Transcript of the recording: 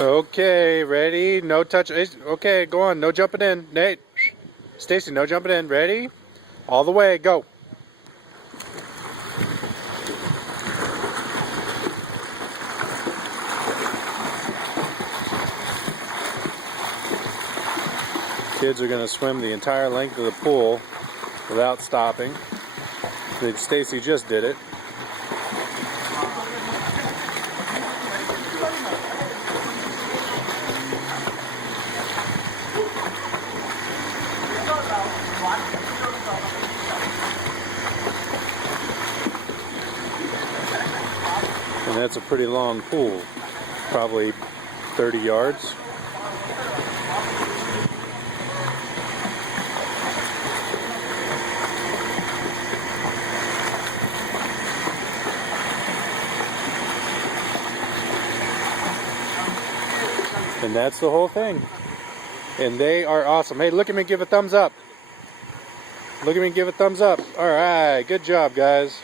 Okay, ready? No touch. Okay, go on. No jumping in. Nate. Stacy, no jumping in. Ready? All the way. Go. Kids are going to swim the entire length of the pool without stopping. Stacy just did it. And that's a pretty long pool, probably 30 yards. And that's the whole thing. And they are awesome. Hey, look at me, give a thumbs up. Look at me, give a thumbs up. All right, good job, guys.